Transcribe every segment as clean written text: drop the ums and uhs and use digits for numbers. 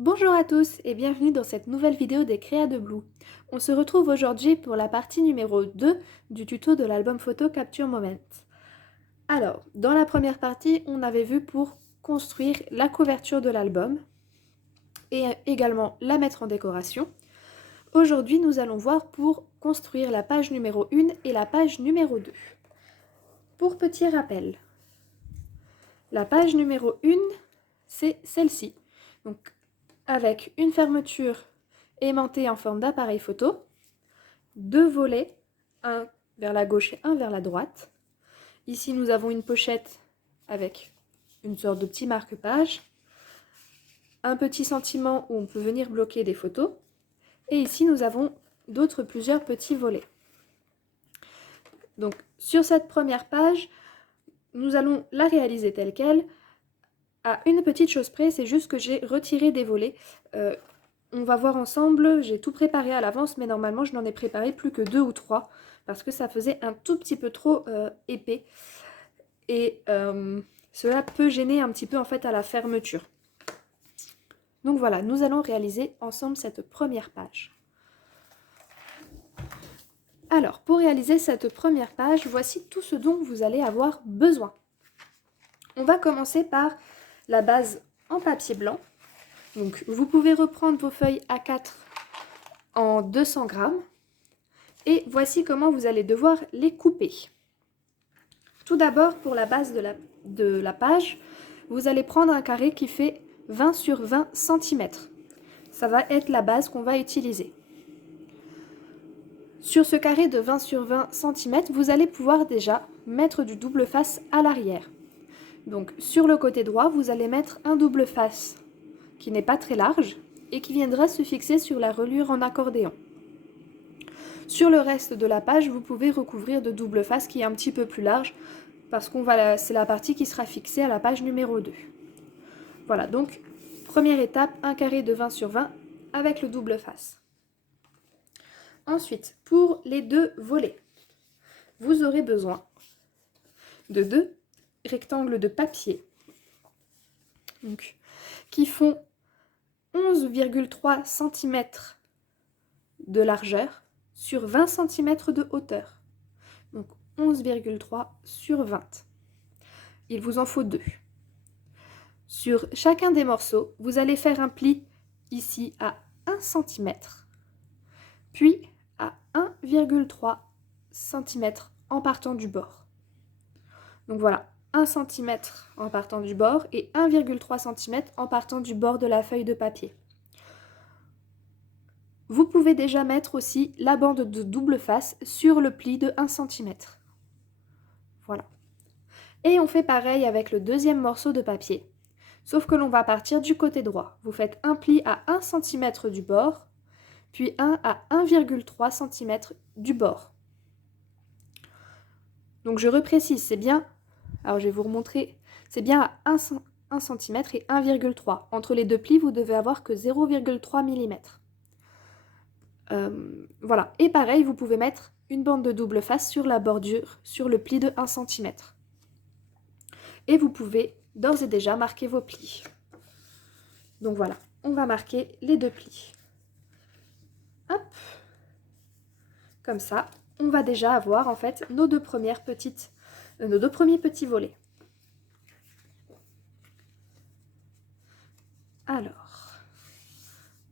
Bonjour à tous et bienvenue dans cette nouvelle vidéo des Créas de Blue. On se retrouve aujourd'hui pour la partie numéro 2 du tuto de l'album photo Capture Moment. Alors, dans la première partie, on avait vu pour construire la couverture de l'album et également la mettre en décoration. Aujourd'hui, nous allons voir pour construire la page numéro 1 et la page numéro 2. Pour petit rappel, la page numéro 1, c'est celle-ci. Donc, avec une fermeture aimantée en forme d'appareil photo, deux volets, un vers la gauche et un vers la droite. Ici, nous avons une pochette avec une sorte de petit marque-page, un petit sentiment où on peut venir bloquer des photos, et ici, nous avons plusieurs petits volets. Donc, sur cette première page, nous allons la réaliser telle quelle. À une petite chose près, c'est juste que j'ai retiré des volets. On va voir ensemble, j'ai tout préparé à l'avance, mais normalement je n'en ai préparé plus que 2 ou 3 parce que ça faisait un tout petit peu trop épais et cela peut gêner un petit peu en fait à la fermeture. Donc voilà, nous allons réaliser ensemble cette première page. Alors, pour réaliser cette première page, voici tout ce dont vous allez avoir besoin. On va commencer par la base en papier blanc. Donc, vous pouvez reprendre vos feuilles A4 en 200 grammes. Et voici comment vous allez devoir les couper. Tout d'abord, pour la base de la page, vous allez prendre un carré qui fait 20 sur 20 cm. Ça va être la base qu'on va utiliser. Sur ce carré de 20 sur 20 cm, vous allez pouvoir déjà mettre du double face à l'arrière. Donc, sur le côté droit, vous allez mettre un double face qui n'est pas très large et qui viendra se fixer sur la reliure en accordéon. Sur le reste de la page, vous pouvez recouvrir de double face qui est un petit peu plus large parce c'est la partie qui sera fixée à la page numéro 2. Voilà, donc première étape, un carré de 20 sur 20 avec le double face. Ensuite, pour les deux volets, vous aurez besoin de 2 rectangles de papier donc, qui font 11,3 cm de largeur sur 20 cm de hauteur. Donc 11,3 sur 20. Il vous en faut 2. Sur chacun des morceaux, vous allez faire un pli ici à 1 cm, puis à 1,3 cm en partant du bord. Donc voilà, 1 cm en partant du bord et 1,3 cm en partant du bord de la feuille de papier. Vous pouvez déjà mettre aussi la bande de double face sur le pli de 1 cm. Voilà. Et on fait pareil avec le deuxième morceau de papier, sauf que l'on va partir du côté droit. Vous faites un pli à 1 cm du bord, puis un à 1,3 cm du bord. Donc je reprécise, c'est bien, alors je vais vous remontrer, c'est bien à 1 cm et 1,3. Entre les deux plis, vous devez avoir que 0,3 mm. Voilà, et pareil, vous pouvez mettre une bande de double face sur la bordure, sur le pli de 1 cm. Et vous pouvez d'ores et déjà marquer vos plis. Donc voilà, on va marquer les 2 plis. Hop, comme ça, on va déjà avoir en fait nos deux premiers petits volets. Alors,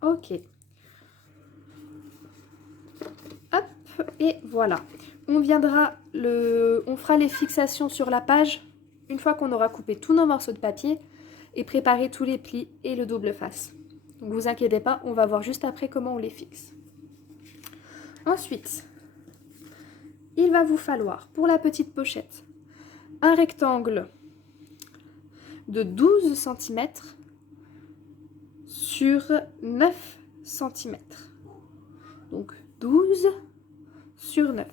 ok. Hop, et voilà. On fera les fixations sur la page une fois qu'on aura coupé tous nos morceaux de papier et préparé tous les plis et le double face. Donc vous inquiétez pas, on va voir juste après comment on les fixe. Ensuite, il va vous falloir pour la petite pochette un rectangle de 12 cm sur 9 cm. Donc 12 sur 9.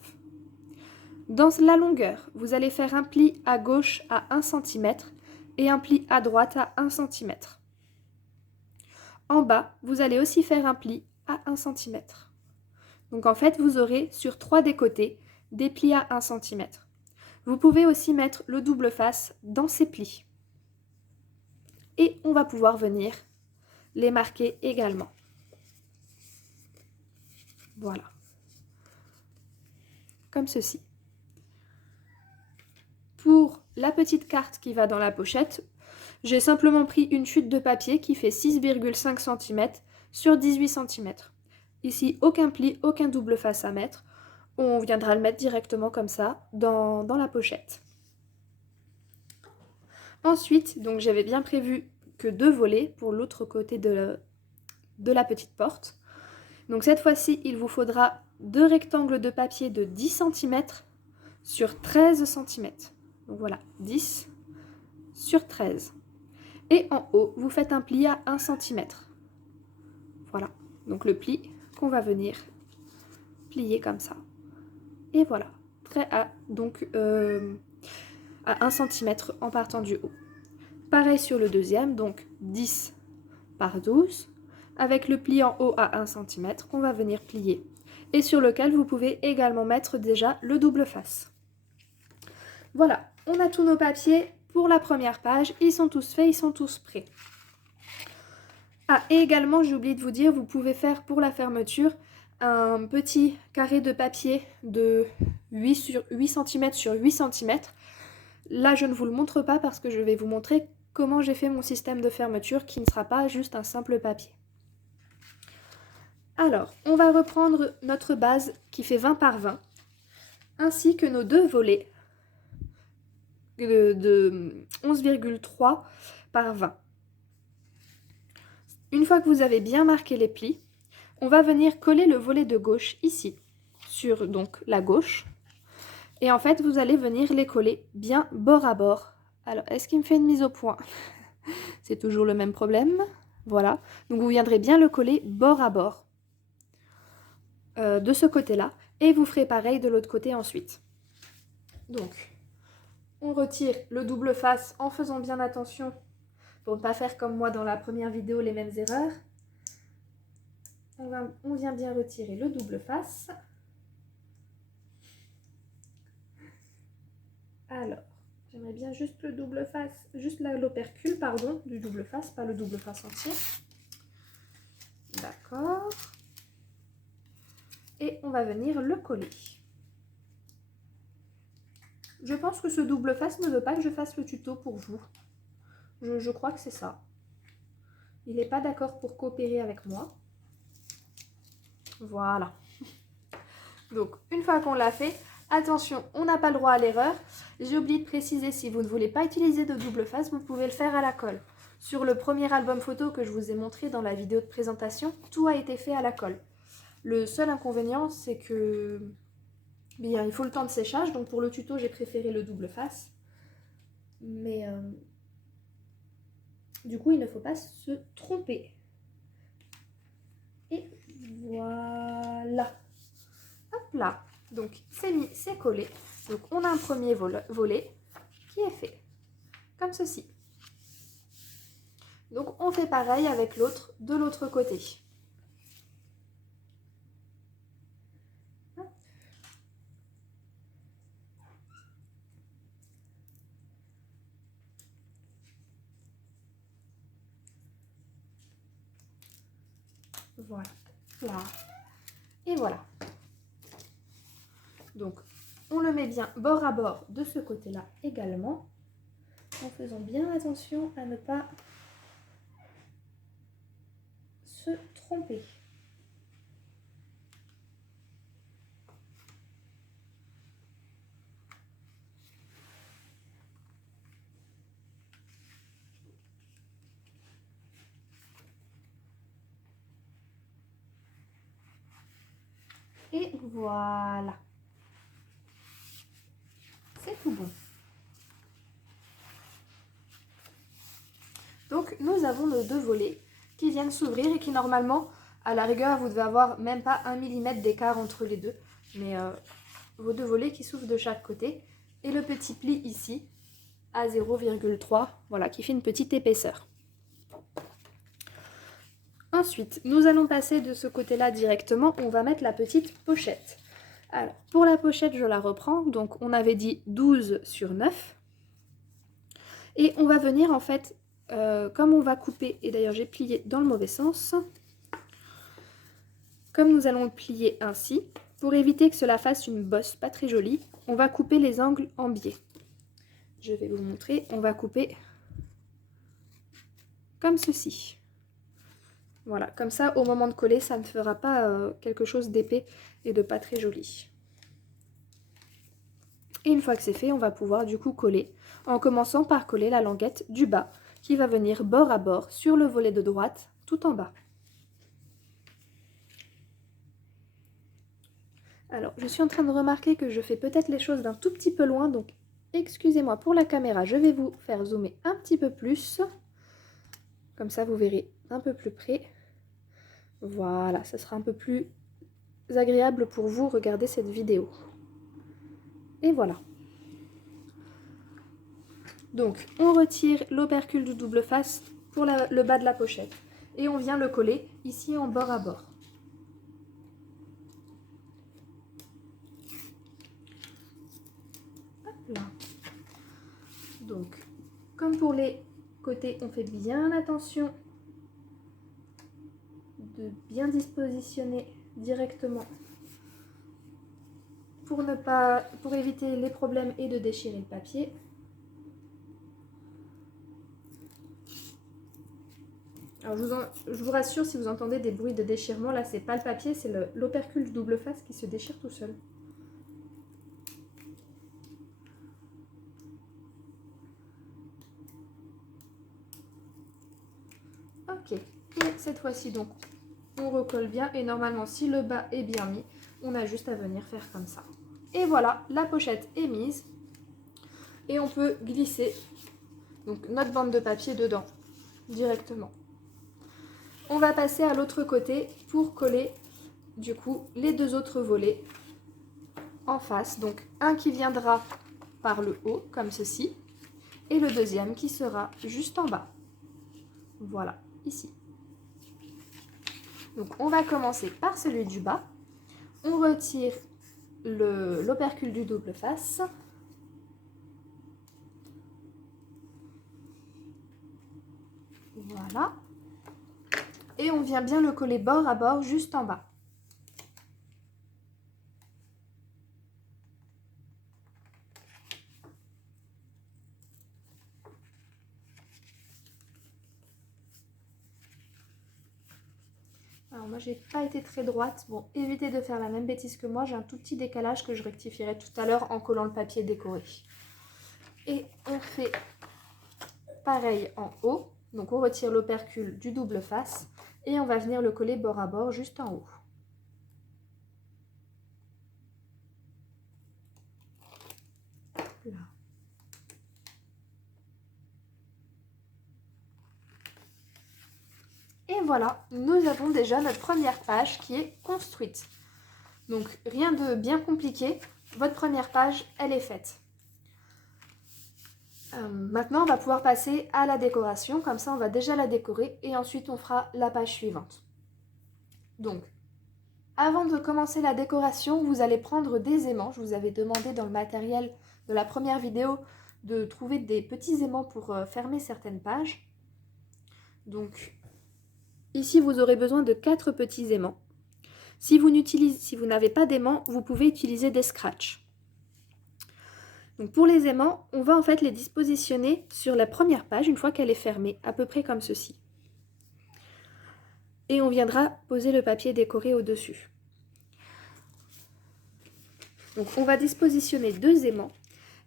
Dans la longueur, vous allez faire un pli à gauche à 1 cm et un pli à droite à 1 cm. En bas, vous allez aussi faire un pli à 1 cm. Donc en fait, vous aurez sur 3 des côtés des plis à 1 cm. Vous pouvez aussi mettre le double face dans ces plis. Et on va pouvoir venir les marquer également. Voilà. Comme ceci. Pour la petite carte qui va dans la pochette, j'ai simplement pris une chute de papier qui fait 6,5 cm sur 18 cm. Ici, aucun pli, aucun double face à mettre. On viendra le mettre directement comme ça dans la pochette. Ensuite, donc j'avais bien prévu que 2 volets pour l'autre côté de la petite porte. Donc cette fois-ci, il vous faudra 2 rectangles de papier de 10 cm sur 13 cm. Donc voilà, 10 sur 13. Et en haut, vous faites un pli à 1 cm. Voilà, donc le pli qu'on va venir plier comme ça. Et voilà, prêt à, donc, à 1 cm en partant du haut. Pareil sur le deuxième, donc 10 par 12, avec le pli en haut à 1 cm qu'on va venir plier. Et sur lequel vous pouvez également mettre déjà le double face. Voilà, on a tous nos papiers pour la première page, ils sont tous faits, ils sont tous prêts. Ah, et également, j'ai oublié de vous dire, vous pouvez faire pour la fermeture un petit carré de papier de 8 cm sur 8 cm. Là, je ne vous le montre pas parce que je vais vous montrer comment j'ai fait mon système de fermeture qui ne sera pas juste un simple papier. Alors, on va reprendre notre base qui fait 20 par 20, ainsi que nos 2 volets de 11,3 par 20. Une fois que vous avez bien marqué les plis, on va venir coller le volet de gauche ici, sur donc la gauche. Et en fait, vous allez venir les coller bien bord à bord. Alors, est-ce qu'il me fait une mise au point? C'est toujours le même problème. Voilà. Donc, vous viendrez bien le coller bord à bord de ce côté-là. Et vous ferez pareil de l'autre côté ensuite. Donc, on retire le double face en faisant bien attention pour ne pas faire comme moi dans la première vidéo les mêmes erreurs. On vient bien retirer le double face. Alors, j'aimerais bien juste le double face, juste l'opercule, pardon, du double face, pas le double face entier. D'accord. Et on va venir le coller. Je pense que ce double face ne veut pas que je fasse le tuto pour vous. Je crois que c'est ça. Il n'est pas d'accord pour coopérer avec moi. Voilà. Donc, une fois qu'on l'a fait, attention, on n'a pas le droit à l'erreur. J'ai oublié de préciser, si vous ne voulez pas utiliser de double face, vous pouvez le faire à la colle. Sur le premier album photo que je vous ai montré dans la vidéo de présentation, tout a été fait à la colle. Le seul inconvénient, c'est que bien, il faut le temps de séchage. Donc pour le tuto, j'ai préféré le double face. Mais du coup, il ne faut pas se tromper. Et voilà. Hop là. Donc c'est mis, c'est collé. Donc on a un premier volet qui est fait. Comme ceci. Donc on fait pareil avec l'autre de l'autre côté. Voilà. Là. Et voilà. Donc on le met bien bord à bord de ce côté-là également, en faisant bien attention à ne pas se tromper. Et voilà. C'est tout bon. Donc nous avons nos 2 volets qui viennent s'ouvrir et qui normalement, à la rigueur, vous devez avoir même pas 1 mm d'écart entre les deux. Mais vos 2 volets qui s'ouvrent de chaque côté. Et le petit pli ici à 0,3, voilà, qui fait une petite épaisseur. Ensuite, nous allons passer de ce côté-là directement, on va mettre la petite pochette. Alors, pour la pochette, je la reprends, donc on avait dit 12 sur 9. Et on va venir en fait comme on va couper, et d'ailleurs j'ai plié dans le mauvais sens, comme nous allons le plier ainsi, pour éviter que cela fasse une bosse pas très jolie, on va couper les angles en biais. Je vais vous montrer, on va couper comme ceci. Voilà, comme ça, au moment de coller, ça ne fera pas quelque chose d'épais et de pas très joli. Et une fois que c'est fait, on va pouvoir du coup coller, en commençant par coller la languette du bas, qui va venir bord à bord sur le volet de droite, tout en bas. Alors, je suis en train de remarquer que je fais peut-être les choses d'un tout petit peu loin, donc excusez-moi pour la caméra, je vais vous faire zoomer un petit peu plus. Comme ça, vous verrez un peu plus près. Voilà, ça sera un peu plus agréable pour vous regarder cette vidéo. Et voilà. Donc, on retire l'opercule du double face pour le bas de la pochette. Et on vient le coller ici en bord à bord. Hop là. Donc, comme pour les côtés, on fait bien attention de bien dispositionner directement pour éviter les problèmes et de déchirer le papier. Alors je vous rassure, si vous entendez des bruits de déchirement, là c'est pas le papier, c'est l'opercule du double face qui se déchire tout seul. Ok, et cette fois-ci donc on recolle bien et normalement si le bas est bien mis, on a juste à venir faire comme ça. Et voilà, la pochette est mise et on peut glisser donc notre bande de papier dedans directement. On va passer à l'autre côté pour coller du coup les deux autres volets en face. Donc un qui viendra par le haut comme ceci et le deuxième qui sera juste en bas. Voilà, ici. Donc on va commencer par celui du bas. On retire l'opercule du double face. Voilà. Et on vient bien le coller bord à bord juste en bas. Alors moi j'ai pas été très droite, bon évitez de faire la même bêtise que moi, j'ai un tout petit décalage que je rectifierai tout à l'heure en collant le papier décoré. Et on fait pareil en haut, donc on retire l'opercule du double face et on va venir le coller bord à bord juste en haut. Là. Et voilà, nous avons déjà notre première page qui est construite. Donc rien de bien compliqué, votre première page, elle est faite. Maintenant, on va pouvoir passer à la décoration, comme ça on va déjà la décorer et ensuite on fera la page suivante. Donc, avant de commencer la décoration, vous allez prendre des aimants. Je vous avais demandé dans le matériel de la première vidéo de trouver des petits aimants pour fermer certaines pages. Donc, ici vous aurez besoin de 4 petits aimants. Si vous n'avez pas d'aimants, vous pouvez utiliser des scratchs. Donc pour les aimants, on va en fait les dispositionner sur la première page une fois qu'elle est fermée, à peu près comme ceci. Et on viendra poser le papier décoré au-dessus. Donc on va dispositionner 2 aimants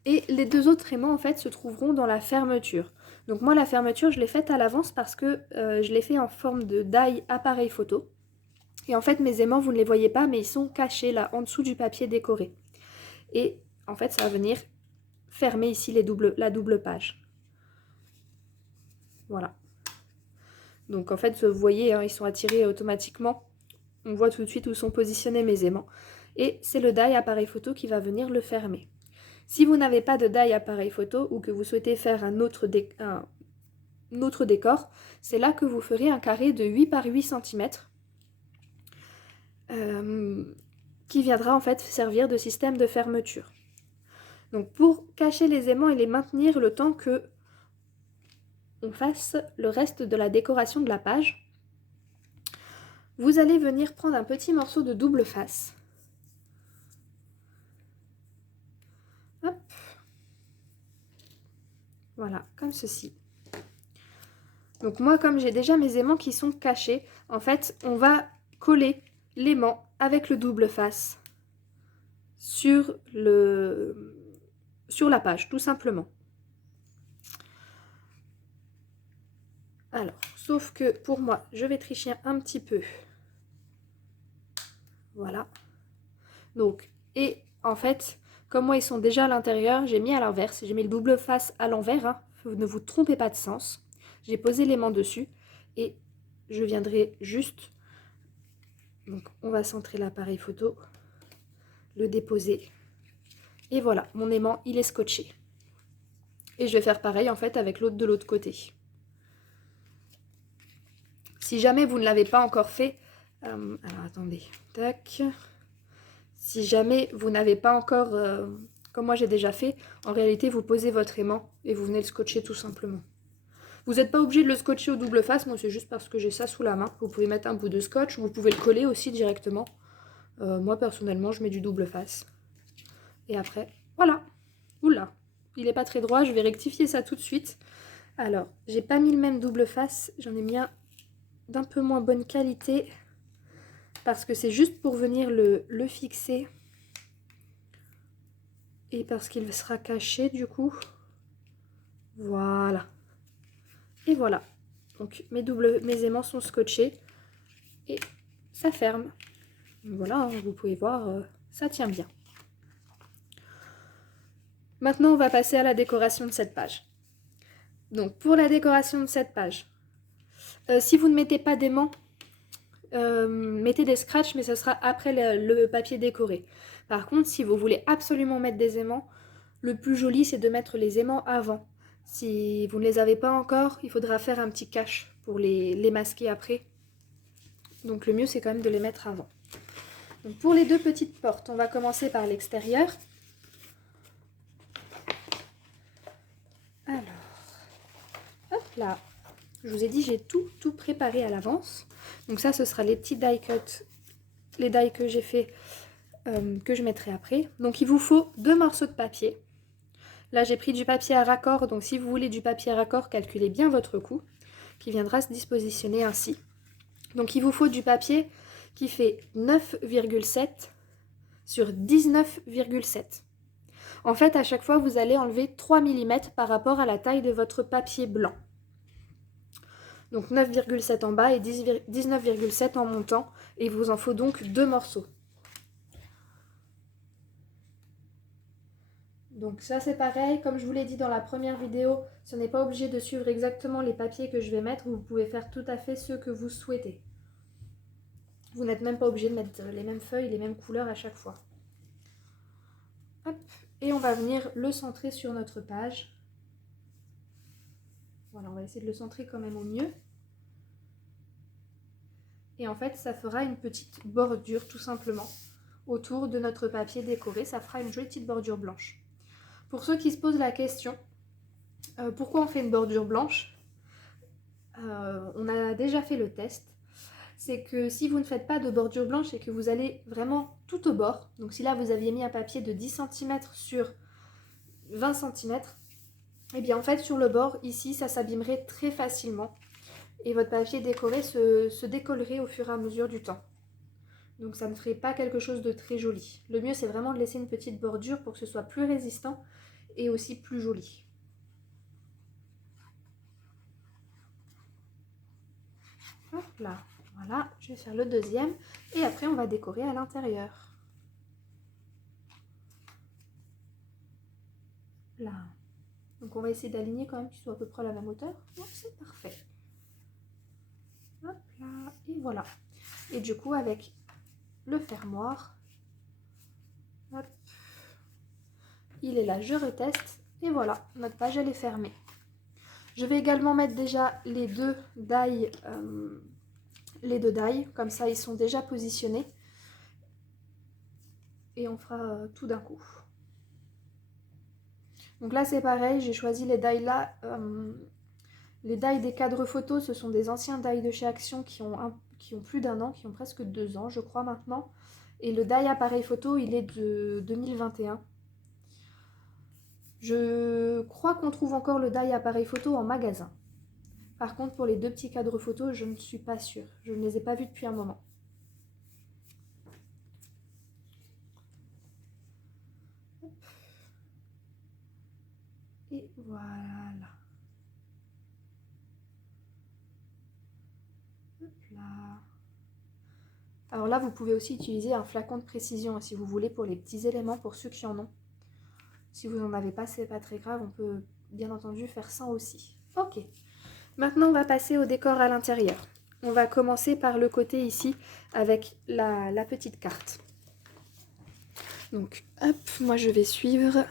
et les 2 autres aimants en fait se trouveront dans la fermeture. Donc moi la fermeture je l'ai faite à l'avance parce que je l'ai fait en forme de die appareil photo. Et en fait mes aimants vous ne les voyez pas mais ils sont cachés là en dessous du papier décoré. Et en fait ça va venir fermer ici la double page. Voilà. Donc en fait, vous voyez, hein, ils sont attirés automatiquement. On voit tout de suite où sont positionnés mes aimants. Et c'est le die appareil photo qui va venir le fermer. Si vous n'avez pas de die appareil photo ou que vous souhaitez faire un autre décor, c'est là que vous ferez un carré de 8 par 8 cm qui viendra en fait servir de système de fermeture. Donc pour cacher les aimants et les maintenir le temps que on fasse le reste de la décoration de la page, vous allez venir prendre un petit morceau de double face. Hop. Voilà, comme ceci. Donc moi, comme j'ai déjà mes aimants qui sont cachés, en fait, on va coller l'aimant avec le double face sur la page, tout simplement. Alors, sauf que pour moi, je vais tricher un petit peu. Voilà. Donc, et en fait, comme moi, ils sont déjà à l'intérieur, j'ai mis à l'inverse. J'ai mis le double face à l'envers, hein. Ne vous trompez pas de sens. J'ai posé l'aimant dessus et je viendrai juste... Donc, on va centrer l'appareil photo, le déposer. Et voilà, mon aimant, il est scotché. Et je vais faire pareil, en fait, avec l'autre de l'autre côté. Si jamais vous ne l'avez pas encore fait... alors, attendez. Tac. Si jamais vous n'avez pas encore... comme moi, j'ai déjà fait, en réalité, vous posez votre aimant et vous venez le scotcher tout simplement. Vous n'êtes pas obligé de le scotcher au double face, moi c'est juste parce que j'ai ça sous la main. Vous pouvez mettre un bout de scotch, vous pouvez le coller aussi directement. Moi personnellement je mets du double face. Et après, voilà. Oula, il n'est pas très droit, je vais rectifier ça tout de suite. Alors, j'ai pas mis le même double face, j'en ai mis un d'un peu moins bonne qualité. Parce que c'est juste pour venir le fixer. Et parce qu'il sera caché du coup. Voilà. Et voilà. Donc mes aimants sont scotchés. Et ça ferme. Voilà, hein, vous pouvez voir, ça tient bien. Maintenant, on va passer à la décoration de cette page. Donc, pour la décoration de cette page, si vous ne mettez pas d'aimant, mettez des scratchs, mais ce sera après le papier décoré. Par contre, si vous voulez absolument mettre des aimants, le plus joli, c'est de mettre les aimants avant. Si vous ne les avez pas encore, il faudra faire un petit cache pour les masquer après. Donc, le mieux, c'est quand même de les mettre avant. Donc, pour les deux petites portes, on va commencer par l'extérieur. Alors, hop là, je vous ai dit, j'ai tout préparé à l'avance. Donc ça, ce sera les petits die cut, les die que j'ai fait, que je mettrai après. Donc il vous faut 2 morceaux de papier. Là, j'ai pris du papier à raccord, donc si vous voulez du papier à raccord, calculez bien votre coût, qui viendra se dispositionner ainsi. Donc il vous faut du papier qui fait 9,7 sur 19,7. En fait, à chaque fois, vous allez enlever 3 mm par rapport à la taille de votre papier blanc. Donc 9,7 en bas et 19,7 en montant. Et il vous en faut donc 2 morceaux. Donc ça c'est pareil, comme je vous l'ai dit dans la première vidéo, ce n'est pas obligé de suivre exactement les papiers que je vais mettre. Vous pouvez faire tout à fait ce que vous souhaitez. Vous n'êtes même pas obligé de mettre les mêmes feuilles, les mêmes couleurs à chaque fois. Hop. Et on va venir le centrer sur notre page. Voilà, on va essayer de le centrer quand même au mieux. Et en fait, ça fera une petite bordure tout simplement autour de notre papier décoré. Ça fera une jolie petite bordure blanche. Pour ceux qui se posent la question, pourquoi on fait une bordure blanche, on a déjà fait le test. C'est que si vous ne faites pas de bordure blanche et que vous allez vraiment tout au bord, donc si là vous aviez mis un papier de 10 cm sur 20 cm, et bien en fait sur le bord ici ça s'abîmerait très facilement et votre papier décoré se décollerait au fur et à mesure du temps. Donc ça ne ferait pas quelque chose de très joli. Le mieux c'est vraiment de laisser une petite bordure pour que ce soit plus résistant et aussi plus joli. Hop là, voilà, je vais faire le deuxième et après on va décorer à l'intérieur. Là. Donc on va essayer d'aligner quand même qu'ils soient à peu près à la même hauteur. Ouais, c'est parfait. Hop là, et voilà. Et du coup avec le fermoir, hop, il est là, je reteste et voilà, notre page elle est fermée. Je vais également mettre déjà les deux die, comme ça ils sont déjà positionnés et on fera tout d'un coup. Donc là c'est pareil, j'ai choisi les die là Les die des cadres photos, ce sont des anciens die de chez Action qui ont plus d'1 an, qui ont presque 2 ans, je crois, maintenant. Et le die appareil photo, il est de 2021. Je crois qu'on trouve encore le die appareil photo en magasin. Par contre, pour les 2 petits cadres photos, je ne suis pas sûre. Je ne les ai pas vus depuis un moment. Et voilà. Hop là. Alors là, vous pouvez aussi utiliser un flacon de précision si vous voulez pour les petits éléments, pour ceux qui en ont. Si vous n'en avez pas, c'est pas très grave, on peut bien entendu faire sans aussi. Ok. Maintenant, on va passer au décor à l'intérieur. On va commencer par le côté ici avec la petite carte. Donc, hop, moi je vais suivre.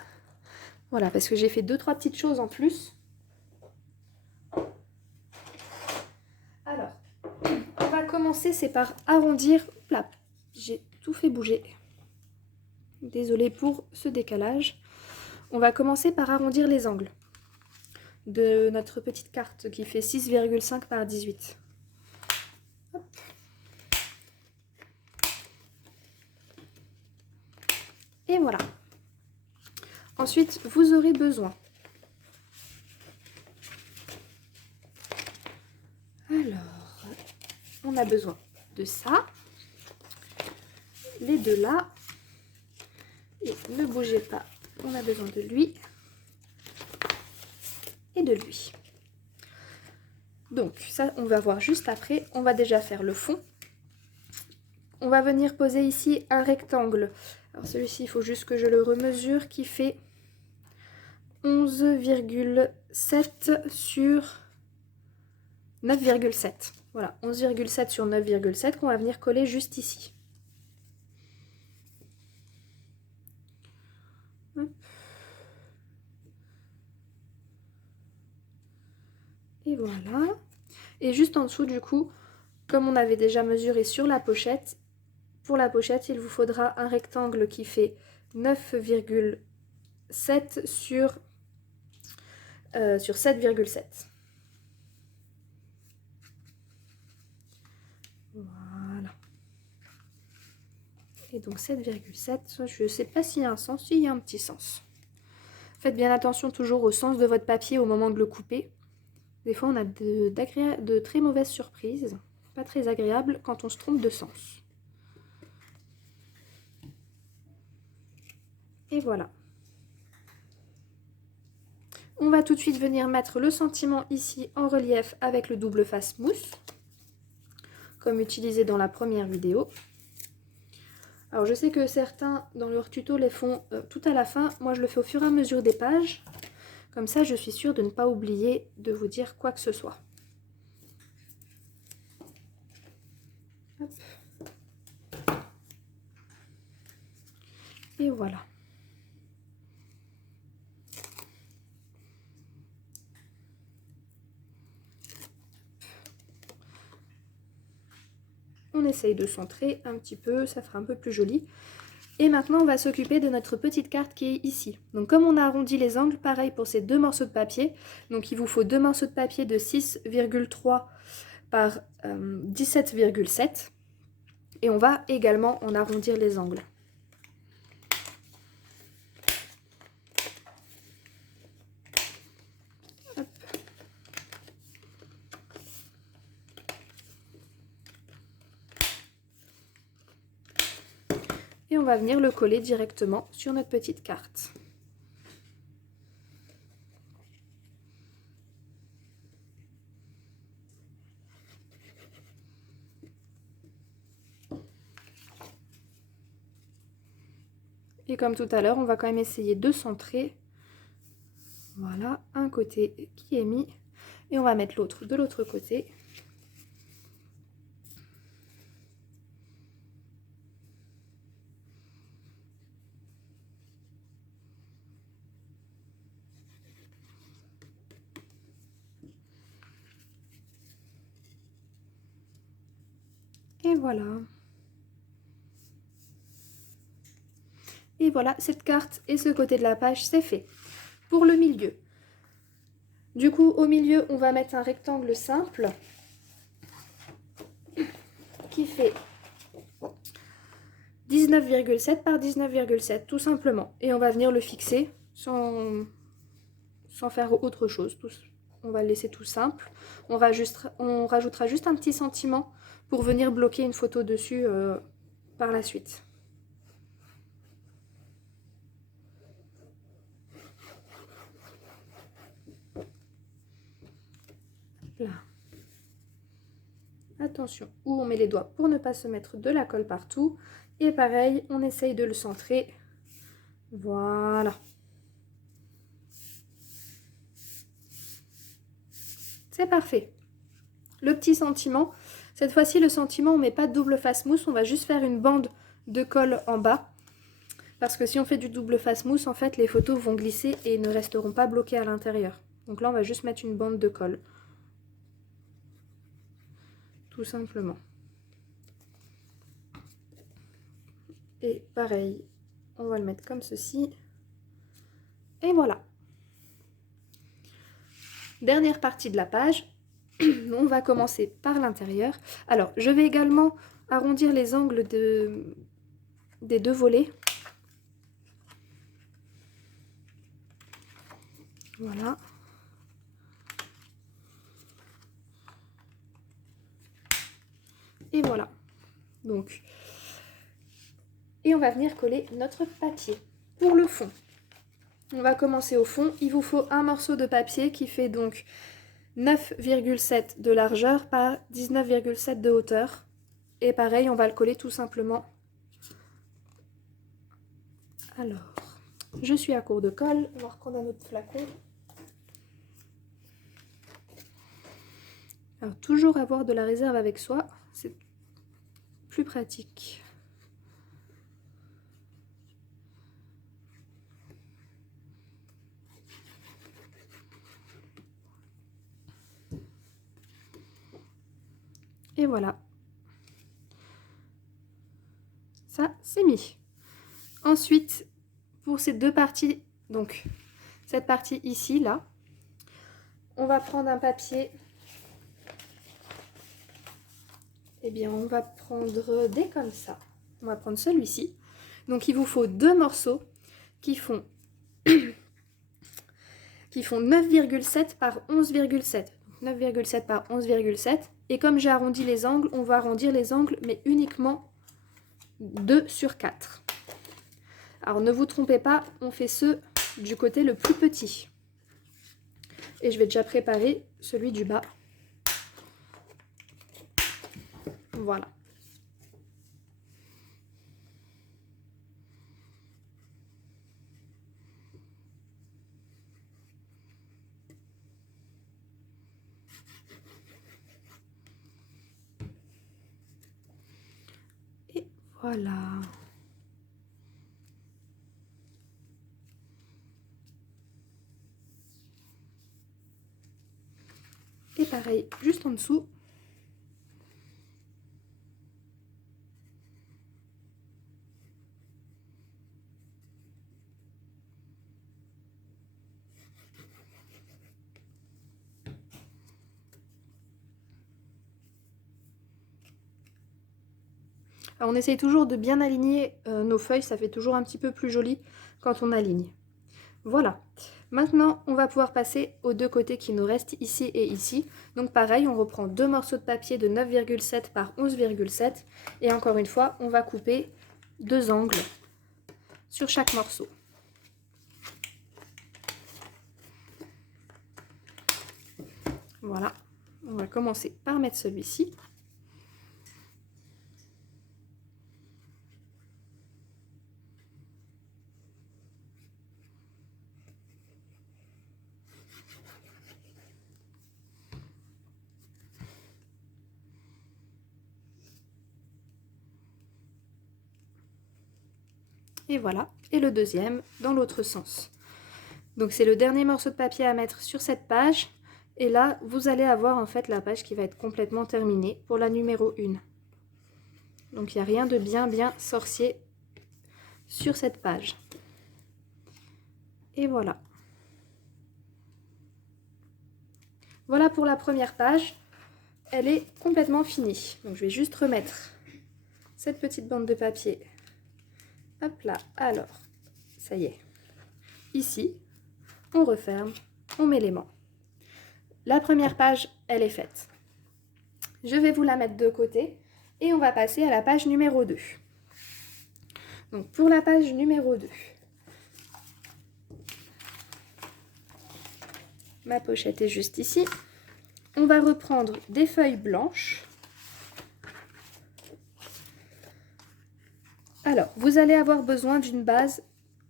Voilà, parce que j'ai fait 2-3 petites choses en plus. Alors, on va commencer, c'est par arrondir. Là, j'ai tout fait bouger. Désolée pour ce décalage. On va commencer par arrondir les angles de notre petite carte qui fait 6,5 par 18. Hop. Et voilà. Ensuite, vous aurez besoin. Alors, on a besoin de ça. Les deux là. Et ne bougez pas, on a besoin de lui. Et de lui. Donc, ça, on va voir juste après. On va déjà faire le fond. On va venir poser ici un rectangle. Alors, celui-ci, il faut juste que je le remesure, qui fait 11,7 sur 9,7. Voilà, 11,7 sur 9,7 qu'on va venir coller juste ici. Hop. Et voilà. Et juste en dessous, du coup, comme on avait déjà mesuré sur la pochette, pour la pochette, il vous faudra un rectangle qui fait 9,7 sur 7,7. Voilà. Et donc 7,7, je ne sais pas s'il y a un sens, il y a un petit sens. Faites bien attention toujours au sens de votre papier au moment de le couper. Des fois, on a de très mauvaises surprises, pas très agréables quand on se trompe de sens. Et voilà. On va tout de suite venir mettre le sentiment ici en relief avec le double face mousse, comme utilisé dans la première vidéo. Alors je sais que certains dans leur tuto les font tout à la fin, moi je le fais au fur et à mesure des pages, comme ça je suis sûre de ne pas oublier de vous dire quoi que ce soit. Hop. Et voilà. On essaye de centrer un petit peu, ça fera un peu plus joli. Et maintenant, on va s'occuper de notre petite carte qui est ici. Donc comme on a arrondi les angles, pareil pour ces 2 morceaux de papier. Donc il vous faut 2 morceaux de papier de 6,3 par 17,7. Et on va également en arrondir les angles. Hop. Et on va venir le coller directement sur notre petite carte. Et comme tout à l'heure, on va quand même essayer de centrer. Voilà, un côté qui est mis. Et on va mettre l'autre de l'autre côté. Et voilà. Et voilà, cette carte et ce côté de la page, c'est fait. Pour le milieu, Du coup, au milieu, on va mettre un rectangle simple qui fait 19,7 par 19,7, tout simplement. Et on va venir le fixer sans faire autre chose. On va le laisser tout simple. On rajoutera juste un petit sentiment pour venir bloquer une photo dessus par la suite. Là. Attention, où on met les doigts pour ne pas se mettre de la colle partout. Et pareil, on essaye de le centrer. Voilà. C'est parfait. Le petit sentiment, cette fois-ci le sentiment, on ne met pas de double face mousse, on va juste faire une bande de colle en bas. Parce que si on fait du double face mousse, en fait, les photos vont glisser et ne resteront pas bloquées à l'intérieur. Donc là, on va juste mettre une bande de colle. Tout simplement. Et pareil, on va le mettre comme ceci. Et voilà. Dernière partie de la page. On va commencer par l'intérieur. Alors, je vais également arrondir les angles des deux volets. Voilà. Et voilà. Donc, et on va venir coller notre papier. Pour le fond, on va commencer au fond. Il vous faut un morceau de papier qui fait donc 9,7 de largeur par 19,7 de hauteur. Et pareil, on va le coller tout simplement. Alors, je suis à court de colle. On va reprendre un autre flacon. Alors, toujours avoir de la réserve avec soi, c'est plus pratique. Et voilà. Ça, c'est mis. Ensuite, pour ces deux parties, donc cette partie ici, là, on va prendre un papier. Eh bien, on va prendre des comme ça. On va prendre celui-ci. Donc, il vous faut deux morceaux qui font 9,7 par 11,7. 9,7 par 11,7. Et comme j'ai arrondi les angles, on va arrondir les angles, mais uniquement 2 sur 4. Alors, ne vous trompez pas, on fait ceux du côté le plus petit. Et je vais déjà préparer celui du bas. Voilà. Et voilà. Et pareil, juste en dessous. Alors on essaye toujours de bien aligner nos feuilles, ça fait toujours un petit peu plus joli quand on aligne. Voilà. Maintenant, on va pouvoir passer aux deux côtés qui nous restent ici et ici. Donc pareil, on reprend deux morceaux de papier de 9,7 par 11,7. Et encore une fois, on va couper deux angles sur chaque morceau. Voilà. On va commencer par mettre celui-ci. Et voilà, et le deuxième dans l'autre sens. Donc c'est le dernier morceau de papier à mettre sur cette page. Et là, vous allez avoir en fait la page qui va être complètement terminée pour la numéro 1. Donc il n'y a rien de bien sorcier sur cette page. Et voilà. Voilà pour la première page, elle est complètement finie. Donc je vais juste remettre cette petite bande de papier. Hop là, alors, ça y est. Ici, on referme, on met l'aimant. La première page, elle est faite. Je vais vous la mettre de côté et on va passer à la page numéro 2. Donc pour la page numéro 2, ma pochette est juste ici. On va reprendre des feuilles blanches. Alors, vous allez avoir besoin d'une base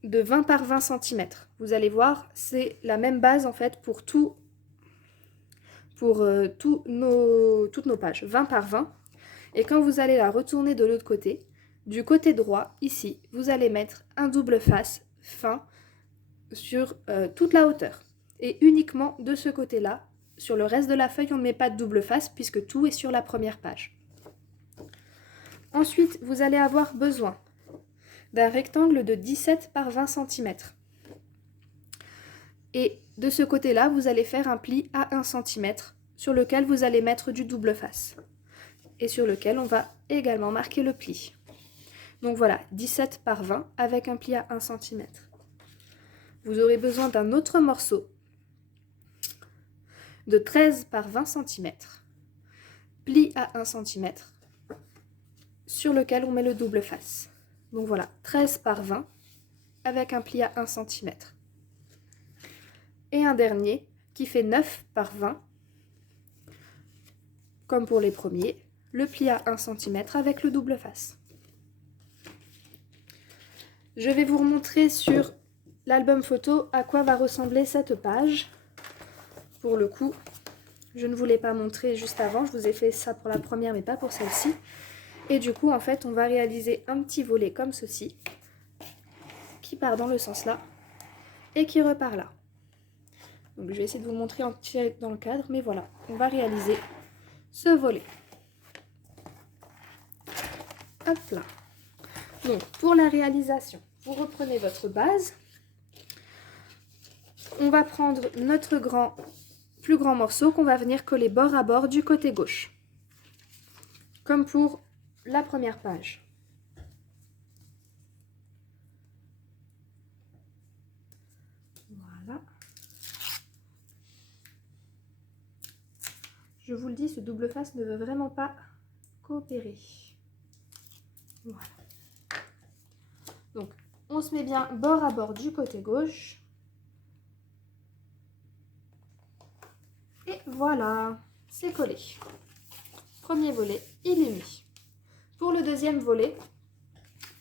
de 20 par 20 cm. Vous allez voir, c'est la même base en fait pour toutes nos pages, 20 par 20. Et quand vous allez la retourner de l'autre côté, du côté droit, ici, vous allez mettre un double face fin sur toute la hauteur. Et uniquement de ce côté-là. Sur le reste de la feuille, on ne met pas de double face puisque tout est sur la première page. Ensuite, vous allez avoir besoin d'un rectangle de 17 par 20 cm. Et de ce côté-là, vous allez faire un pli à 1 cm sur lequel vous allez mettre du double face. Et sur lequel on va également marquer le pli. Donc voilà, 17 par 20 avec un pli à 1 cm. Vous aurez besoin d'un autre morceau de 13 par 20 cm, pli à 1 cm, sur lequel on met le double face. Donc voilà, 13 par 20 avec un pli à 1 cm. Et un dernier qui fait 9 par 20, comme pour les premiers, le pli à 1 cm avec le double face. Je vais vous remontrer sur l'album photo à quoi va ressembler cette page. Pour le coup, je ne vous l'ai pas montré juste avant, je vous ai fait ça pour la première mais pas pour celle-ci. Et du coup, en fait, on va réaliser un petit volet comme ceci, qui part dans le sens là, et qui repart là. Donc je vais essayer de vous montrer entier dans le cadre, mais voilà, on va réaliser ce volet. Hop là. Donc pour la réalisation, vous reprenez votre base. On va prendre notre plus grand morceau qu'on va venir coller bord à bord du côté gauche. Comme pour la première page. Voilà. Je vous le dis, ce double face ne veut vraiment pas coopérer. Voilà. Donc, on se met bien bord à bord du côté gauche. Et voilà, c'est collé. Premier volet, il est mis. Pour le deuxième volet,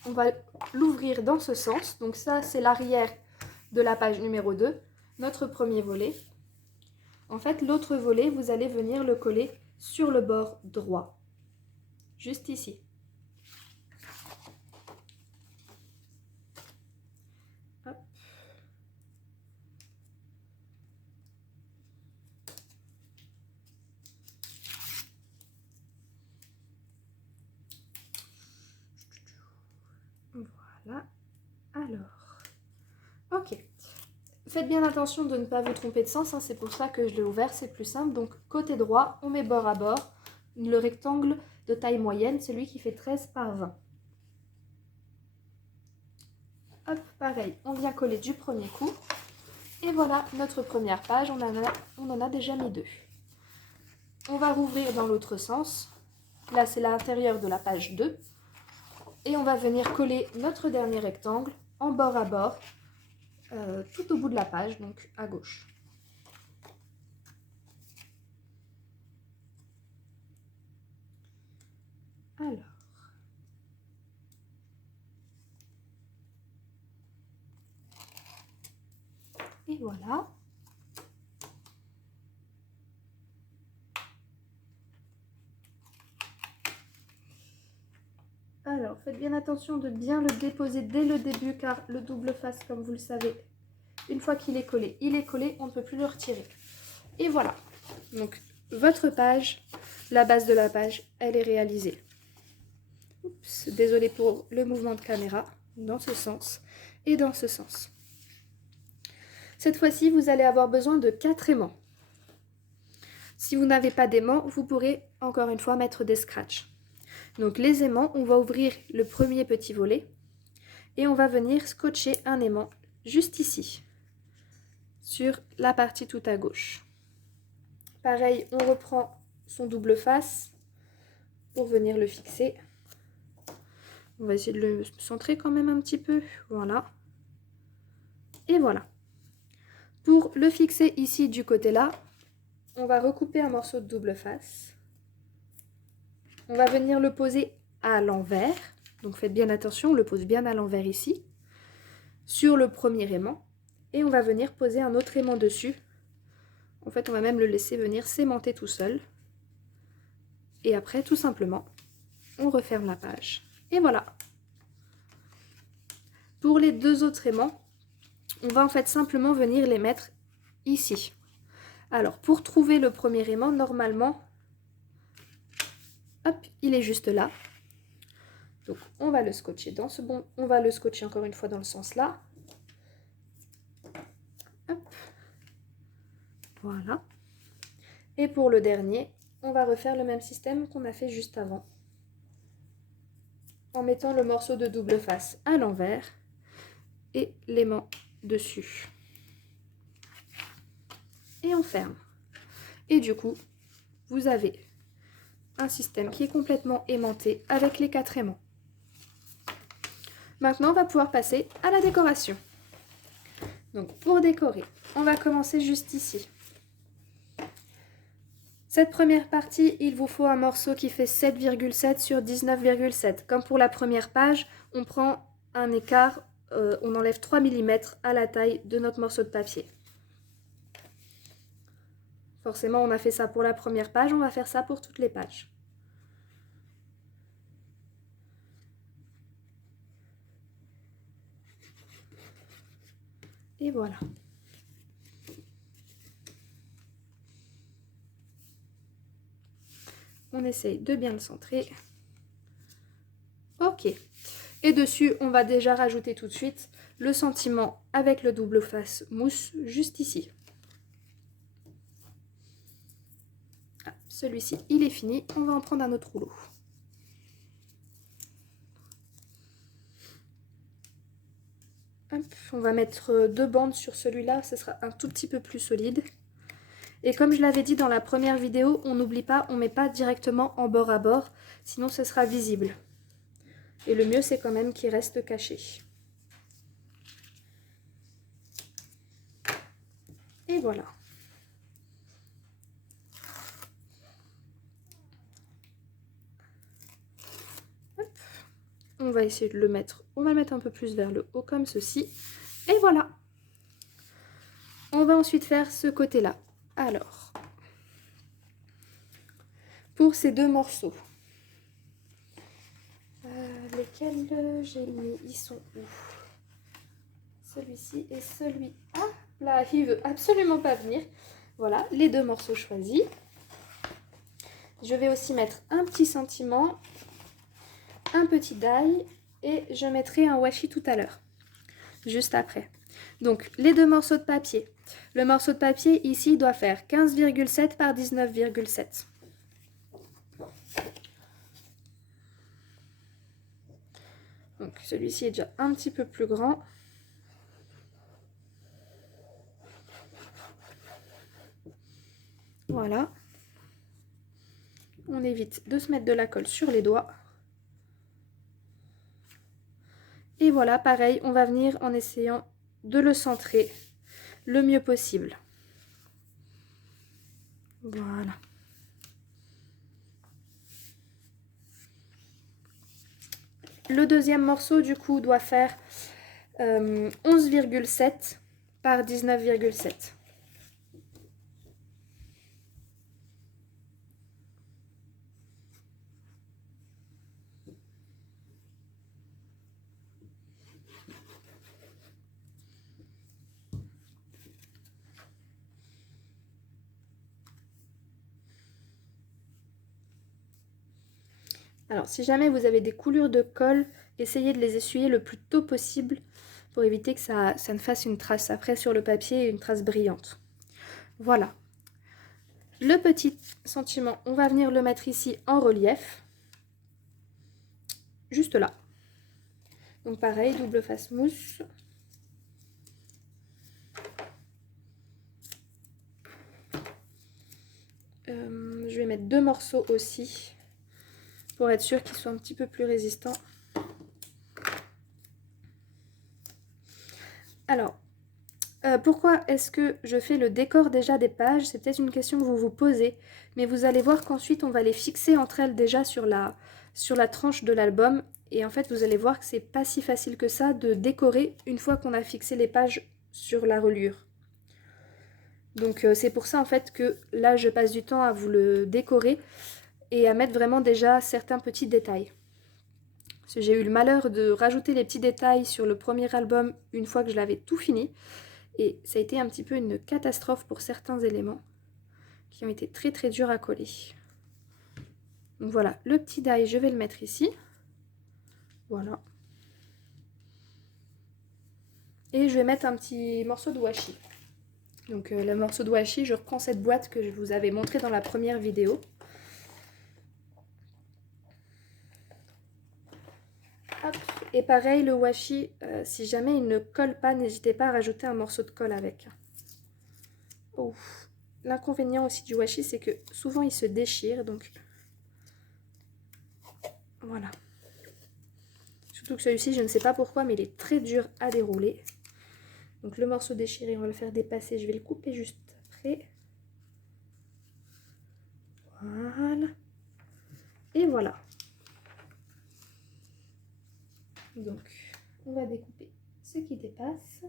on va l'ouvrir dans ce sens. Donc ça, c'est l'arrière de la page numéro 2, notre premier volet. En fait, l'autre volet, vous allez venir le coller sur le bord droit, juste ici. Hop. Voilà. Alors, ok. Faites bien attention de ne pas vous tromper de sens, hein, c'est pour ça que je l'ai ouvert, c'est plus simple. Donc côté droit, on met bord à bord le rectangle de taille moyenne, celui qui fait 13 par 20. Hop, pareil, on vient coller du premier coup. Et voilà notre première page, on en a déjà mis 2. On va rouvrir dans l'autre sens. Là, c'est l'intérieur de la page 2. Et on va venir coller notre dernier rectangle en bord à bord, tout au bout de la page, donc à gauche. Alors, et voilà. Alors, faites bien attention de bien le déposer dès le début, car le double face, comme vous le savez, une fois qu'il est collé, on ne peut plus le retirer. Et voilà. Donc, votre page, la base de la page, elle est réalisée. Oups, désolée pour le mouvement de caméra, dans ce sens et dans ce sens. Cette fois-ci, vous allez avoir besoin de 4 aimants. Si vous n'avez pas d'aimant, vous pourrez encore une fois mettre des scratchs. Donc les aimants, on va ouvrir le premier petit volet et on va venir scotcher un aimant juste ici, sur la partie tout à gauche. Pareil, on reprend son double face pour venir le fixer. On va essayer de le centrer quand même un petit peu, voilà. Et voilà. Pour le fixer ici du côté là, on va recouper un morceau de double face. On va venir le poser à l'envers. Donc faites bien attention, on le pose bien à l'envers ici, sur le premier aimant. Et on va venir poser un autre aimant dessus. En fait, on va même le laisser venir s'aimanter tout seul. Et après, tout simplement, on referme la page. Et voilà. Pour les deux autres aimants, on va en fait simplement venir les mettre ici. Alors, pour trouver le premier aimant, normalement, hop, il est juste là. Donc, on va le scotcher dans ce bon... On va le scotcher encore une fois dans le sens là. Hop. Voilà. Et pour le dernier, on va refaire le même système qu'on a fait juste avant. En mettant le morceau de double face à l'envers et l'aimant dessus. Et on ferme. Et du coup, vous avez un système qui est complètement aimanté avec les 4 aimants. Maintenant, on va pouvoir passer à la décoration. Donc, pour décorer, on va commencer juste ici. Cette première partie, il vous faut un morceau qui fait 7,7 sur 19,7. Comme pour la première page, on prend un écart, on enlève 3 mm à la taille de notre morceau de papier. Forcément, on a fait ça pour la première page, on va faire ça pour toutes les pages. Et voilà. On essaye de bien le centrer. Ok. Et dessus, on va déjà rajouter tout de suite le sentiment avec le double face mousse juste ici. Ah, celui-ci, il est fini. On va en prendre un autre rouleau. Hop, on va mettre 2 bandes sur celui-là, ce sera un tout petit peu plus solide. Et comme je l'avais dit dans la première vidéo, on n'oublie pas, on ne met pas directement en bord à bord, sinon ce sera visible. Et le mieux, c'est quand même qu'il reste caché. Et voilà. Hop. On va essayer de le mettre, on va le mettre un peu plus vers le haut comme ceci. Et voilà. On va ensuite faire ce côté-là. Alors, pour ces 2 morceaux, lesquels j'ai mis, ils sont où? Celui-ci et celui... Ah, là, il veut absolument pas venir. Voilà, les 2 morceaux choisis. Je vais aussi mettre un petit sentiment, un petit die et je mettrai un washi tout à l'heure, juste après. Donc, les 2 morceaux de papier. Le morceau de papier, ici, doit faire 15,7 par 19,7. Donc, celui-ci est déjà un petit peu plus grand. Voilà. On évite de se mettre de la colle sur les doigts. Et voilà, pareil, on va venir en essayant de le centrer le mieux possible. Voilà. Le deuxième morceau, du coup, doit faire 11,7 par 19,7. Alors, si jamais vous avez des coulures de colle, essayez de les essuyer le plus tôt possible pour éviter que ça ne fasse une trace après sur le papier, une trace brillante. Voilà. Le petit sentiment, on va venir le mettre ici en relief. Juste là. Donc pareil, double face mousse. Je vais mettre 2 morceaux aussi pour être sûr qu'ils soient un petit peu plus résistants. Alors, pourquoi est-ce que je fais le décor déjà des pages? C'est peut-être une question que vous vous posez, mais vous allez voir qu'ensuite on va les fixer entre elles déjà sur la tranche de l'album. Et en fait, vous allez voir que c'est pas si facile que ça de décorer une fois qu'on a fixé les pages sur la reliure. Donc c'est pour ça en fait que là je passe du temps à vous le décorer et à mettre vraiment déjà certains petits détails. Parce que j'ai eu le malheur de rajouter les petits détails sur le premier album une fois que je l'avais tout fini. Et ça a été un petit peu une catastrophe pour certains éléments qui ont été très très durs à coller. Donc voilà, le petit die, je vais le mettre ici. Voilà. Et je vais mettre un petit morceau de washi. Donc le morceau de washi, je reprends cette boîte que je vous avais montrée dans la première vidéo. Hop. Et pareil, le washi, si jamais il ne colle pas, n'hésitez pas à rajouter un morceau de colle avec. Oh. L'inconvénient aussi du washi, c'est que souvent il se déchire, donc voilà. Surtout que celui-ci, je ne sais pas pourquoi, mais il est très dur à dérouler. Donc le morceau déchiré, on va le faire dépasser. Je vais le couper juste après. Voilà. Et voilà. Donc, on va découper ce qui dépasse.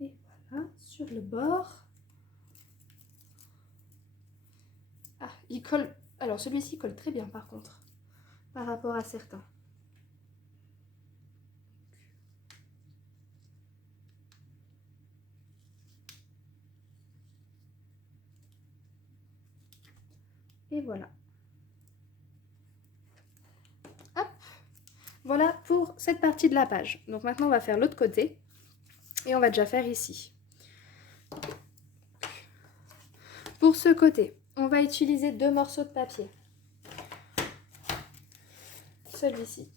Et voilà, sur le bord. Ah, il colle. Alors celui-ci colle très bien par contre, par rapport à certains. Et voilà. Hop. Voilà pour cette partie de la page. Donc maintenant on va faire l'autre côté. Et on va déjà faire ici. Pour ce côté, on va utiliser 2 morceaux de papier. Celui-ci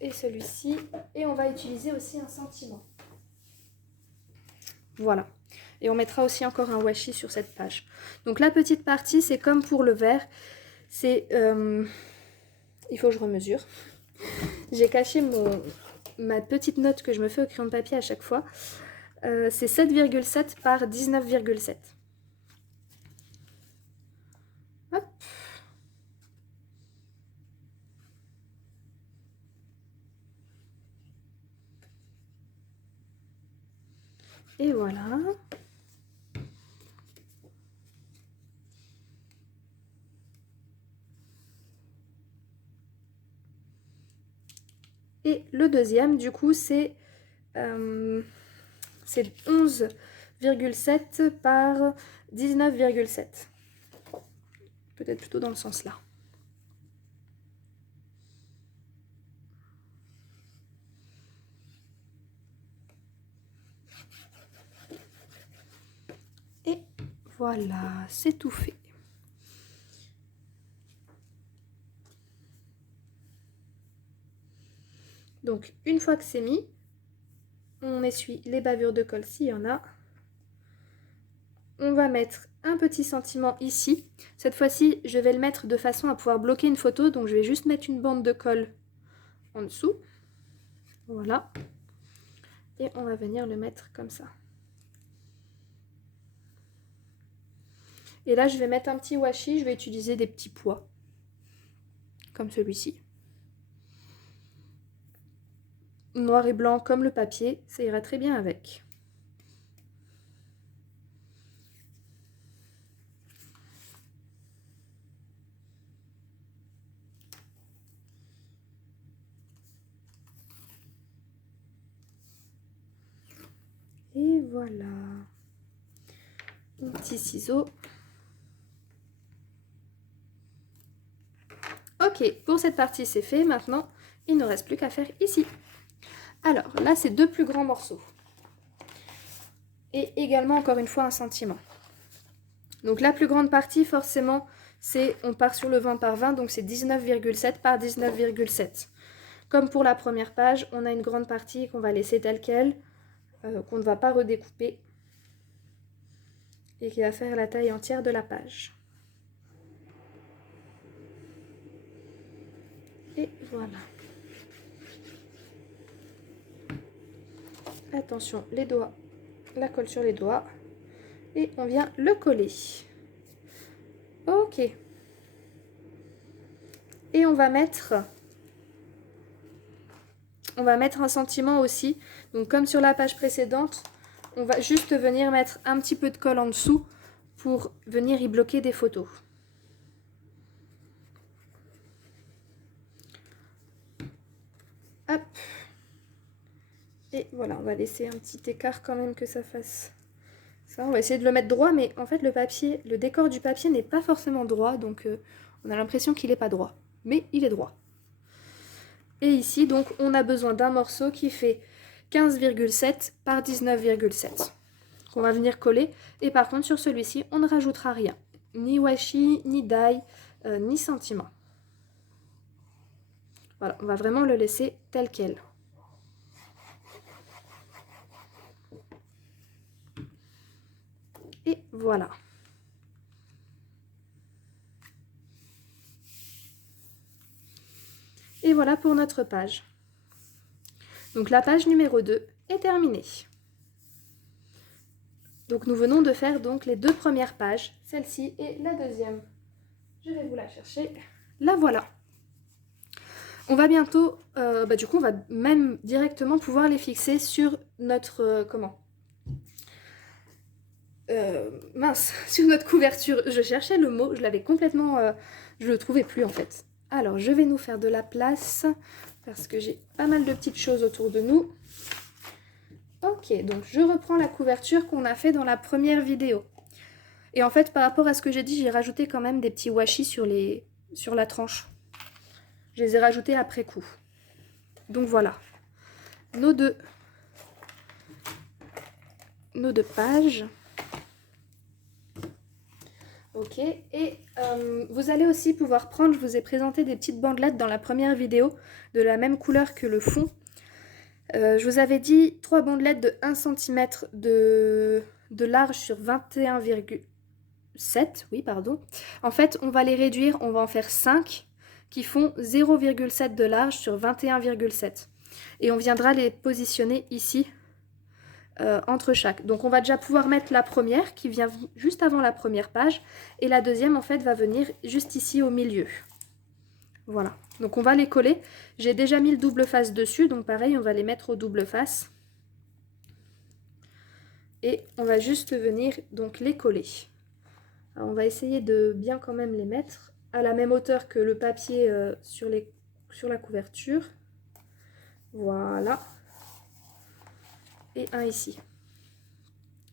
et celui-ci. Et on va utiliser aussi un sentiment. Voilà. Et on mettra aussi encore un washi sur cette page. Donc la petite partie, c'est comme pour le vert. C'est... il faut que je remesure. J'ai caché ma petite note que je me fais au crayon de papier à chaque fois. C'est 7,7 par 19,7. Hop. Et voilà. Et le deuxième, du coup, c'est 11,7 par 19,7. Peut-être plutôt dans le sens là. Et voilà, c'est tout fait. Donc, une fois que c'est mis, on essuie les bavures de colle s'il y en a. On va mettre un petit sentiment ici. Cette fois-ci, je vais le mettre de façon à pouvoir bloquer une photo. Donc, je vais juste mettre une bande de colle en dessous. Voilà. Et on va venir le mettre comme ça. Et là, je vais mettre un petit washi. Je vais utiliser des petits pois. Comme celui-ci. Noir et blanc comme le papier. Ça ira très bien avec. Et voilà. Un petit ciseau. Ok, pour cette partie c'est fait. Maintenant, il ne reste plus qu'à faire ici. Alors, là, c'est 2 plus grands morceaux. Et également, encore une fois, un sentiment. Donc la plus grande partie, forcément, on part sur le 20 par 20, donc c'est 19,7 par 19,7. Comme pour la première page, on a une grande partie qu'on va laisser telle qu'elle, qu'on ne va pas redécouper, et qui va faire la taille entière de la page. Et voilà. Attention, les doigts, la colle sur les doigts. Et on vient le coller. Ok. Et on va mettre un sentiment aussi. Donc comme sur la page précédente, on va juste venir mettre un petit peu de colle en dessous pour venir y bloquer des photos. Hop. Et voilà, on va laisser un petit écart quand même que ça fasse ça. On va essayer de le mettre droit, mais en fait le décor du papier n'est pas forcément droit, donc on a l'impression qu'il n'est pas droit. Mais il est droit. Et ici, donc, on a besoin d'un morceau qui fait 15,7 par 19,7. Qu'on va venir coller. Et par contre, sur celui-ci, on ne rajoutera rien. Ni washi, ni die, ni sentiment. Voilà, on va vraiment le laisser tel quel. Et voilà. Et voilà pour notre page. Donc la page numéro 2 est terminée. Donc nous venons de faire donc les 2 premières pages, celle-ci et la deuxième. Je vais vous la chercher. La voilà. On va bientôt, du coup on va même directement pouvoir les fixer sur notre, sur notre couverture. Je cherchais le mot, je l'avais complètement, je le trouvais plus en fait. Alors je vais nous faire de la place parce que j'ai pas mal de petites choses autour de nous. Ok, donc je reprends la couverture qu'on a fait dans la première vidéo. Et en fait, par rapport à ce que j'ai dit, j'ai rajouté quand même des petits washi sur la tranche. Je les ai rajoutés après coup. Donc voilà, nos deux pages. Ok, et vous allez aussi pouvoir prendre, je vous ai présenté des petites bandelettes dans la première vidéo, de la même couleur que le fond. Je vous avais dit 3 bandelettes de 1 cm de large sur 21,7, oui pardon. En fait, on va les réduire, on va en faire 5 qui font 0,7 de large sur 21,7. Et on viendra les positionner ici, entre chaque. Donc on va déjà pouvoir mettre la première qui vient juste avant la première page. Et la deuxième en fait va venir juste ici au milieu. Voilà, donc on va les coller. J'ai déjà mis le double face dessus, donc pareil, on va les mettre au double face. Et on va juste venir donc les coller. Alors, on va essayer de bien quand même les mettre à la même hauteur que le papier sur la couverture. Voilà. Et un ici.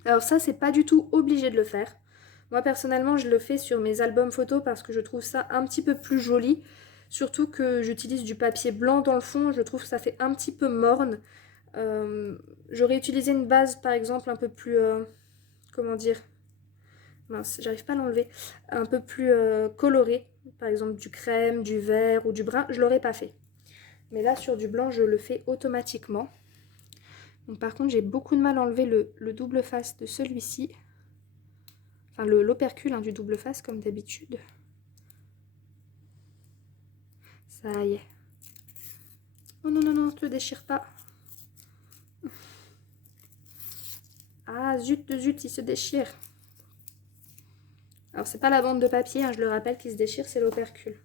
Alors ça, c'est pas du tout obligé de le faire. Moi, personnellement, je le fais sur mes albums photos parce que je trouve ça un petit peu plus joli. Surtout que j'utilise du papier blanc dans le fond, je trouve que ça fait un petit peu morne. J'aurais utilisé une base par exemple un peu plus, comment dire, mince, j'arrive pas à l'enlever, un peu plus colorée, par exemple du crème, du vert ou du brun, je l'aurais pas fait. Mais là sur du blanc, je le fais automatiquement. Donc par contre, j'ai beaucoup de mal à enlever le double face de celui-ci. Enfin l'opercule du double face comme d'habitude. Ça y est. Oh non, non, non, ne te déchire pas. Ah, zut, zut, il se déchire. Alors, c'est pas la bande de papier, je le rappelle, qui se déchire, c'est l'opercule.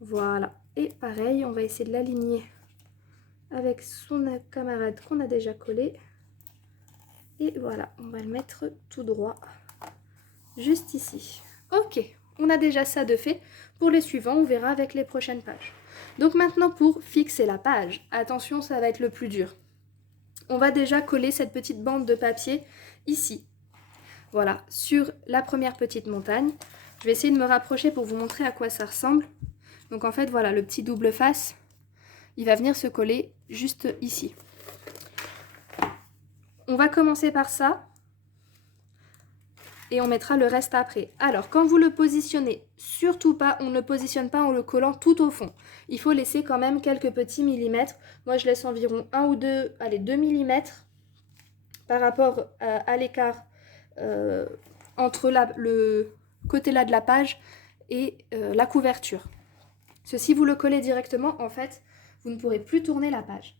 Voilà. Et pareil, on va essayer de l'aligner avec son camarade qu'on a déjà collé. Et voilà, on va le mettre tout droit, juste ici. Ok, on a déjà ça de fait. Pour les suivants, on verra avec les prochaines pages. Donc maintenant, pour fixer la page, attention, ça va être le plus dur. On va déjà coller cette petite bande de papier ici. Voilà, sur la première petite montagne. Je vais essayer de me rapprocher pour vous montrer à quoi ça ressemble. Donc en fait, voilà, le petit double face, il va venir se coller juste ici. on va commencer par ça. Et on mettra le reste après. Alors, quand vous le positionnez, surtout pas, on ne le positionne pas en le collant tout au fond. Il faut laisser quand même quelques petits millimètres. Moi, je laisse environ 1 ou 2, allez, 2 millimètres par rapport à l'écart entre le côté là de la page et la couverture. Parce que si vous le collez directement, en fait, vous ne pourrez plus tourner la page.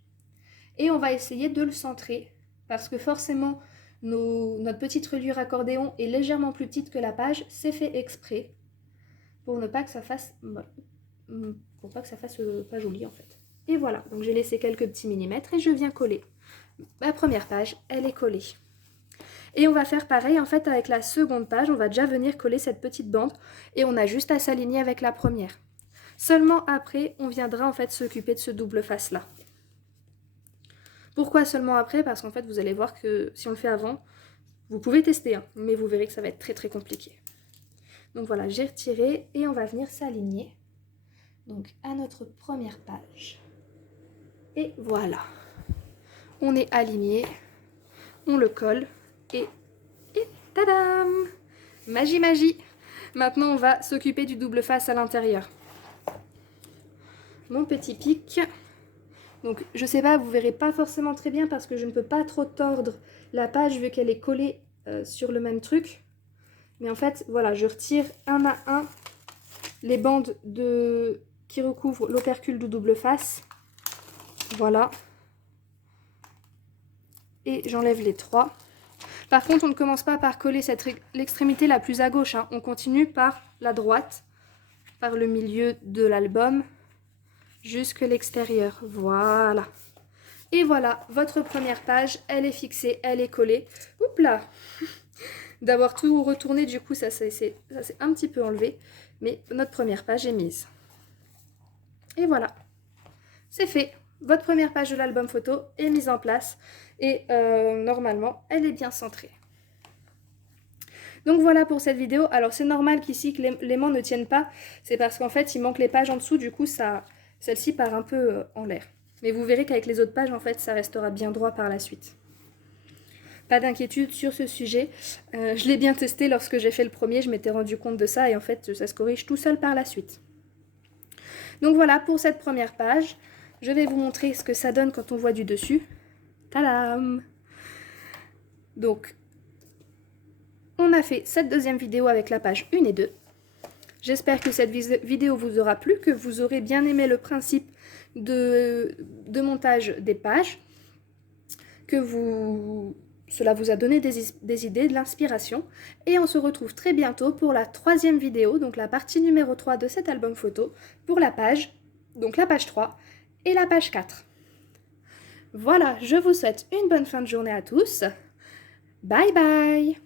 Et on va essayer de le centrer, parce que forcément, notre petite reliure accordéon est légèrement plus petite que la page. C'est fait exprès, pour ne pas que ça fasse, pas joli en fait. Et voilà, donc j'ai laissé quelques petits millimètres et je viens coller. La première page, elle est collée. Et on va faire pareil en fait avec la seconde page, on va déjà venir coller cette petite bande et on a juste à s'aligner avec la première. Seulement après, on viendra en fait s'occuper de ce double face là. Pourquoi seulement après? Parce qu'en fait, vous allez voir que si on le fait avant, vous pouvez tester, hein, mais vous verrez que ça va être très très compliqué. Donc voilà, j'ai retiré et on va venir s'aligner. Donc à notre première page. Et voilà. On est aligné, on le colle et tadam! Magie, magie! Maintenant, on va s'occuper du double face à l'intérieur. Mon petit pic. Donc, je sais pas, vous verrez pas forcément très bien parce que je ne peux pas trop tordre la page vu qu'elle est collée sur le même truc. Mais en fait, voilà, je retire un à un les bandes qui recouvrent l'opercule du double face. Voilà. Et j'enlève les 3. Par contre, on ne commence pas par coller l'extrémité la plus à gauche, hein. On continue par la droite, par le milieu de l'album, jusque l'extérieur. Voilà. Et voilà, votre première page, elle est fixée, elle est collée. Oups là! D'avoir tout retourné, du coup, ça s'est un petit peu enlevé. Mais notre première page est mise. Et voilà. C'est fait. Votre première page de l'album photo est mise en place. Et normalement, elle est bien centrée. Donc voilà pour cette vidéo. Alors c'est normal qu'ici que l'aimant ne tienne pas. C'est parce qu'en fait, il manque les pages en dessous. Du coup, celle-ci part un peu en l'air. Mais vous verrez qu'avec les autres pages, en fait, ça restera bien droit par la suite. Pas d'inquiétude sur ce sujet. Je l'ai bien testé lorsque j'ai fait le premier. Je m'étais rendu compte de ça. Et en fait, ça se corrige tout seul par la suite. Donc voilà pour cette première page. Je vais vous montrer ce que ça donne quand on voit du dessus. Tadam! Donc, on a fait cette deuxième vidéo avec la page 1 et 2. J'espère que cette vidéo vous aura plu, que vous aurez bien aimé le principe de montage des pages, que cela vous a donné des idées, de l'inspiration. Et on se retrouve très bientôt pour la troisième vidéo, donc la partie numéro 3 de cet album photo, pour la page, donc la page 3 et la page 4. Voilà, je vous souhaite une bonne fin de journée à tous. Bye bye!